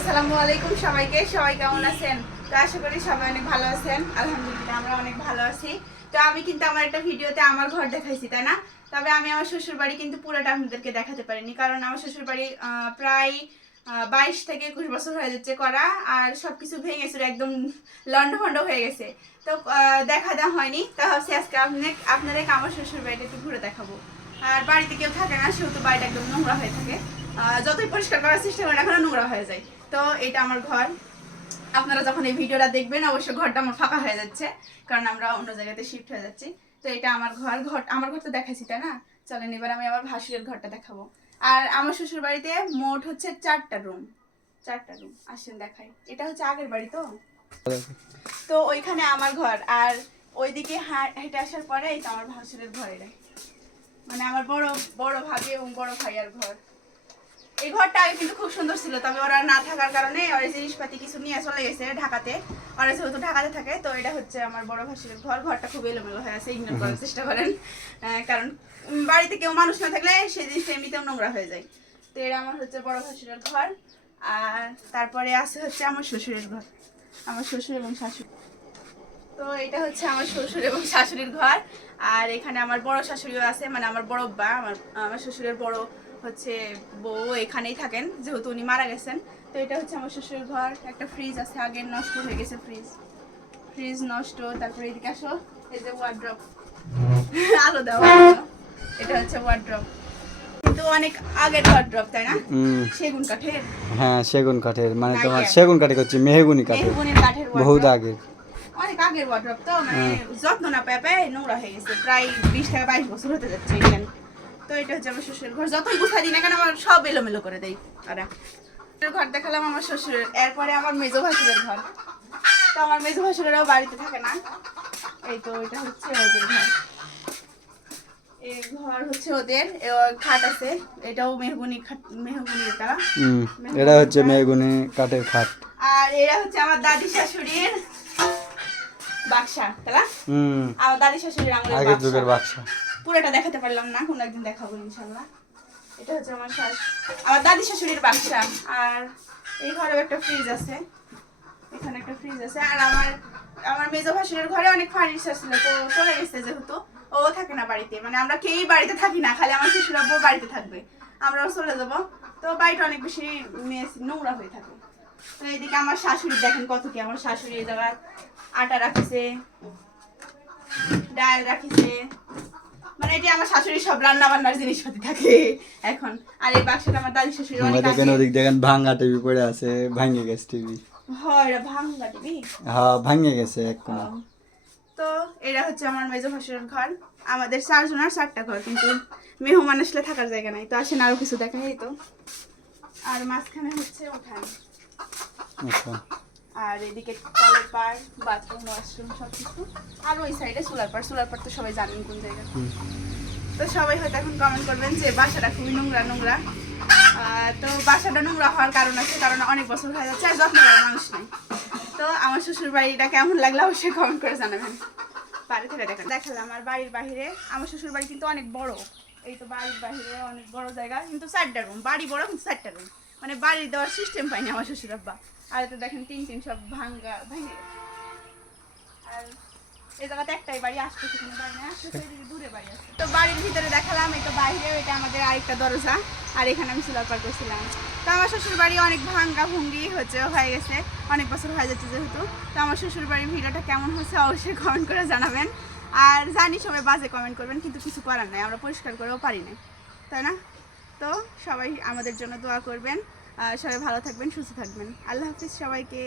আসসালামু আলাইকুম সবাইকে। সবাই কেমন আছেন? তো আশা করি সবাই অনেক ভালো আছেন। আলহামদুলিল্লাহ আমরা অনেক ভালো আছি। তো আমি কিন্তু আমার একটা ভিডিওতে আমার ঘর দেখাইছি, তাই না? তবে আমি আমার শ্বশুর বাড়ি কিন্তু পুরোটা আপনাদেরকে দেখাতে পারিনি, কারণ আমার শ্বশুর বাড়ি প্রায় 22 থেকে 21 বছর হয়ে যাচ্ছে করা, আর সবকিছু ভেঙে চুরে একদম লন্ডভন্ড হয়ে গেছে। তো দেখা দেওয়া হয়নি। তা ভাবছি আজকে আপনাদেরকে আমার শ্বশুর বাড়িটা একটু ঘুরে দেখাবো। আর বাড়িতে কেউ থাকে না, সেহেতু বাড়িটা একদম নোংরা হয়ে থাকে। যতই পরিষ্কার করার চেষ্টা করি এখনো নোংরা হয়ে যায়। তো এটা আমার ঘর। আপনারা যখন এই ভিডিওটা দেখবেন অবশ্যই ঘরটা আমার ফাঁকা হয়ে যাচ্ছে, কারণ আমরা অন্য জায়গাতে শিফট হয়ে যাচ্ছি। তো এটা আমার ঘর আমার ঘর তো দেখাচ্ছি, তাই না? চলেন এবার আমি আমার ভাসুরের ঘরটা দেখাবো। আর আমার শ্বশুর বাড়িতে মোট হচ্ছে 4টা রুম। আসেন দেখাই। এটা হচ্ছে আগের বাড়ি। তো ওইখানে আমার ঘর, আর ওইদিকে হেঁটে আসার পরে এই তো আমার ভাসুরের ঘর। এটা মানে আমার বড় বড় ভাবি এবং বড় ভাইয়ার ঘর। এই ঘরটা আগে কিন্তু খুব সুন্দর ছিল, তবে ওরা না থাকার কারণে ওরা জিনিসপাতি কিছু নিয়ে চলে গেছে ঢাকাতে। ওরা যেহেতু ঢাকাতে থাকে, তো এটা হচ্ছে আমার বড় ভাসুরের ঘর। ঘরটা খুব এলোমেলো হয়ে আছে, ইগনোর করার চেষ্টা করেন, কারণ বাড়িতে কেউ মানুষ না থাকলে সেই জিনিসটা এমনিতেও নোংরা হয়ে যায়। তো এটা আমার হচ্ছে বড় ভাসুরের ঘর। আর তারপরে আছে হচ্ছে আমার শ্বশুরের ঘর, আমার শ্বশুর এবং শাশুড়ি। তো এটা হচ্ছে আমার শ্বশুর এবং শাশুড়ির ঘর। আর এখানে আমার বড় শাশুড়িও আছে, মানে আমার বড় বা আমার শ্বশুরের বড় হচ্ছে বউ এখানেই থাকেন, যেহেতু উনি মারা গেছেন। তো এটা হচ্ছে আমার শ্বশুরের ঘর। একটা ফ্রিজ আছে, আগে নষ্ট হয়ে গেছে ফ্রিজ নষ্ট। তারপরে এদিকে আসো, এই যে ওয়ার্ড্রপ আলো দেওয়া। এটা হচ্ছে ওয়ার্ড্রপ, কিন্তু অনেক আগের ওয়ার্ড্রপ, তাই না? সেগুন কাঠের। হ্যাঁ, সেগুন কাঠের, মানে তোমার সেগুন কাঠে করছে মেহগুনি কাঠের, বহুত আগের, অনেক আগের ওয়ার্ড্রপ। তো মানে যত্ন না পেয়ে নোংরা হয়ে গেছে, প্রায় 20 থেকে 22 বছর হতে যাচ্ছে এখানে। তো এটা হচ্ছে আমার শ্বশুরের ঘর। যতই গুছাই দিই না কেন আমার সব এলোমেলো করে দেয় ওরা। ঘর দেখালাম আমার শ্বশুরের। এরপরে আমার মেজো ভাসুরের ঘর। তো আমার মেজো ভাসুরেরাও বাড়িতে থাকে না। এই তো এটা হচ্ছে ওদের ঘর। এই ঘর হচ্ছে ওদের, খাট আছে, এটাও মেহগুনির তারা। এটা হচ্ছে মেহগুনি কাঠের খাট। আর এরা হচ্ছে আমার দাদি শাশুড়ির বাক্সা, তারা আমার দাদি শাশুড়ির আগের যুগের বাক্সা। পুরোটা দেখাতে পারলাম না, কোনো একদিন দেখাবো ইনশাল্লাহ। এটা হচ্ছে আমার দাদি শাশুড়ির বাক্সা। আর এই ঘরেও একটা ফ্রিজ আছে, এখানে একটা ফ্রিজ আছে। আর আমার মেজো ভাসুরের ঘরে অনেক ফার্নিচার ছিল, তো চলে গেছে, যেহেতু ও থাকে না বাড়িতে। মানে আমরা কেউই বাড়িতে থাকি না, খালি আমার শ্বশুর আব্বু বাড়িতে থাকবে, আমরাও চলে যাবো। তো বাড়িটা অনেক বেশি নোংরা হয়ে থাকে। তো এইদিকে আমার শাশুড়ি দেখেন কত কি। আমার শাশুড়ি এই জায়গায় আটা রাখিছে, ডাল রাখিছে, মানে এটি আমার শাশুড়ি সব রান্না বান্নার জিনিসপাতি থাকে এখন। আর এই বাক্সটা আমার দাদি শাশুড়ি অনেক দেখেন, ওদিক দেখেন ভাঙা টিভি পড়ে আছে, ভাঙে গেছে টিভি। হয় এটা ভাঙা টিভি, হ্যাঁ ভাঙে গেছে এক কোণা। তো এটা হচ্ছে আমার মেজো ভাসুরের ঘর। আমাদের 4 জনের 4টা ঘর, কিন্তু মেহমান আসলে থাকার জায়গা নাই। তো আসেন আরো কিছু দেখাই। তো আর মাঝখানে হচ্ছে উঠান, আর এদিকে টয়লেট পার, বাথরুম, ওয়াশরুম সবকিছু। আর ওই সাইডে সোলার পার তো সবাই জানেন কোন জায়গা। তো সবাই হয়তো এখন কমেন্ট করবেন যে বাসাটা খুবই নোংরা। তো বাসাটা নোংরা হওয়ার কারণ আছে, কারণ অনেক বছর হয়ে যাচ্ছে আর যত্ন করার মানুষ নাই। তো আমার শ্বশুর বাড়িটা কেমন লাগলো অবশ্যই কমেন্ট করে জানাবেন। বাড়ি থেকে দেখালাম। আর বাড়ির বাহিরে আমার শ্বশুর বাড়ি কিন্তু অনেক বড়। এই তো বাড়ির বাহিরে অনেক বড় জায়গা, কিন্তু 4টা রুম। বাড়ি বড় কিন্তু 4টা রুম, মানে বাড়ি দেওয়ার সিস্টেম পাইনি আমার শ্বশুর আব্বা। আর তো দেখেন টিন সব ভেঙে। আর এই জায়গাতে একটাই বাড়ি, আসতেছে কোনো বাড়ি না, দূরে বাড়ি আছে। তো বাড়ির ভিতরে দেখালাম, এই তো বাইরে এটা আমাদের আরেকটা দরজা। আর এখানে আমি সোলার পার করছিলাম। তো আমার শ্বশুর বাড়ি অনেক ভুঙ্গি হয়ে গেছে, অনেক বছর হয়ে যাচ্ছে যেহেতু। তো আমার শ্বশুর বাড়ির ভিডিওটা কেমন হচ্ছে অবশ্যই কমেন্ট করে জানাবেন। আর জানি সবাই বাজে কমেন্ট করবেন, কিন্তু কিছু করার নাই, আমরা পরিষ্কার করেও পারি না, তাই না? তো সবাই আমাদের জন্য দোয়া করবেন। সবাই ভালো থাকবেন, সুস্থ থাকবেন। আল্লাহ হাফিজ সবাইকে।